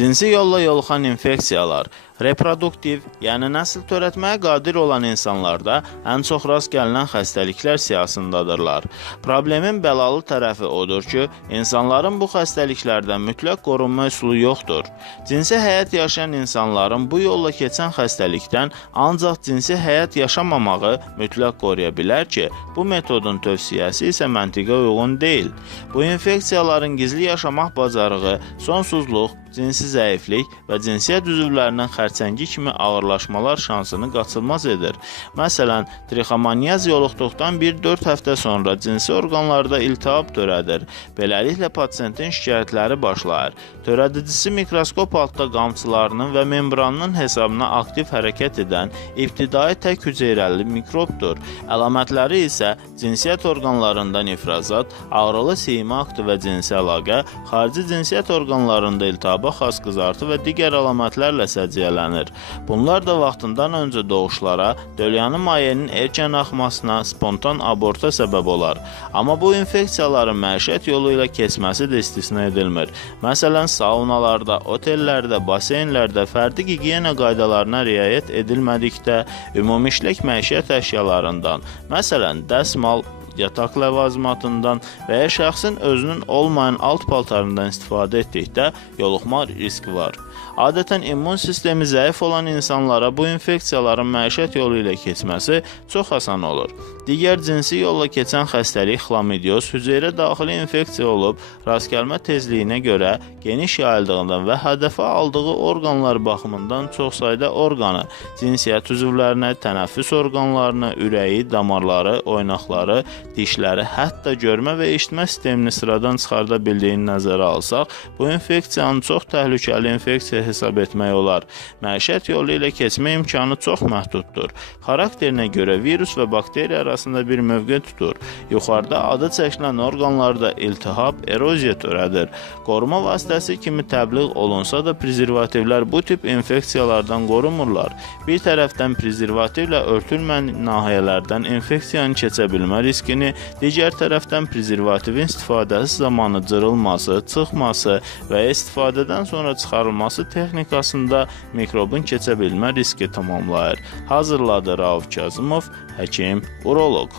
Cinsi yolla yoluxan infeksiyalar reproduktiv, yəni nəsil törətməyə qadir olan insanlarda ən çox rast gəlinən xəstəliklər siyahısındadırlar. Problemin bəlalı tərəfi odur ki, insanların bu xəstəliklərdən mütləq qorunma üsulu yoxdur. Cinsi həyat yaşayan insanların bu yolla keçən xəstəlikdən ancaq cinsi həyat yaşamamağı mütləq qoruya bilər ki, bu metodun tövsiyəsi isə məntiqə uyğun deyil. Bu infeksiyaların gizli yaşamaq bacarığı, sonsuzluq, cinsi zəiflik və cinsiyyət üzvlərinin xərçəngi kimi ağırlaşmalar şansını qaçılmaz edir. Məsələn, trixomoniyaz yoluxduqdan 1-4 həftə sonra cinsi orqanlarda iltihab törədir. Beləliklə, pasientin şikayətləri başlayır. Törədicisi mikroskop altda qamçılarının və membranının hesabına aktiv hərəkət edən ibtidai tək hüceyrəli mikrobdur. Əlamətləri isə cinsiyyət orqanlarından ifrazat, ağrılı siyma aktı və cinsi əlaqə, xarici cinsiyyət orqanlarında iltihaba xas qızartı və digər əlamətlərlə səciyyələnir. Bunlar da vaxtından öncə doğuşlara, dölyanı mayenin erkən axmasına, spontan aborta səbəb olar. Amma bu infeksiyaların məişət yolu ilə keçməsi də istisna edilmir. Məsələn, saunalarda, otellərdə, baseynlərdə fərdi gigiyena qaydalarına riayət edilmədikdə, ümumişlək məişət əşyalarından, məsələn, dəsmal, yataq ləvazimatından və ya şəxsin özünün olmayan alt paltarından istifadə etdikdə yoluxma riski var. Adətən immun sistemi zəif olan insanlara bu infeksiyaların məişət yolu ilə keçməsi çox asan olur. Digər cinsi yolla keçən xəstəlik xlamidioz hüceyrə daxili infeksiya olub, rastgəlmə tezliyinə görə geniş yayıldığından və hədəfə aldığı orqanlar baxımından çox sayda orqanı, cinsiyyət üzvlərinə, tənəffüs orqanlarını, ürəyi, damarları, oynaqları, dişləri, hətta görmə və eşitmə sistemini sıradan çıxarda bildiyini nəzərə alsaq, bu infeksiyanı çox təhlükəli infeksiya hesab etmək olar. Məişət yolu ilə keçmə imkanı çox məhduddur. Xarakterinə görə virus və bakteriya arasında bir mövqe tutur. Yuxarıda adı çəkilən orqanlarda iltihab, eroziya törədir. Qoruma vasitəsi kimi təbliğ olunsa da prezervativlər bu tip infeksiyalardan qorumurlar. Bir tərəfdən prezervativlə örtülməyən nahiyələrdən infeksiyanın keçə bilmə riskini, digər tərəfdən prezervativin istifadəsi zamanı cırılması, çıxması və istifadədən sonra çıxarılması texnikasında mikrobun keçə bilmə riski tamamlayır. Hazırladı Rauf Kazımov, həkim, uroloq.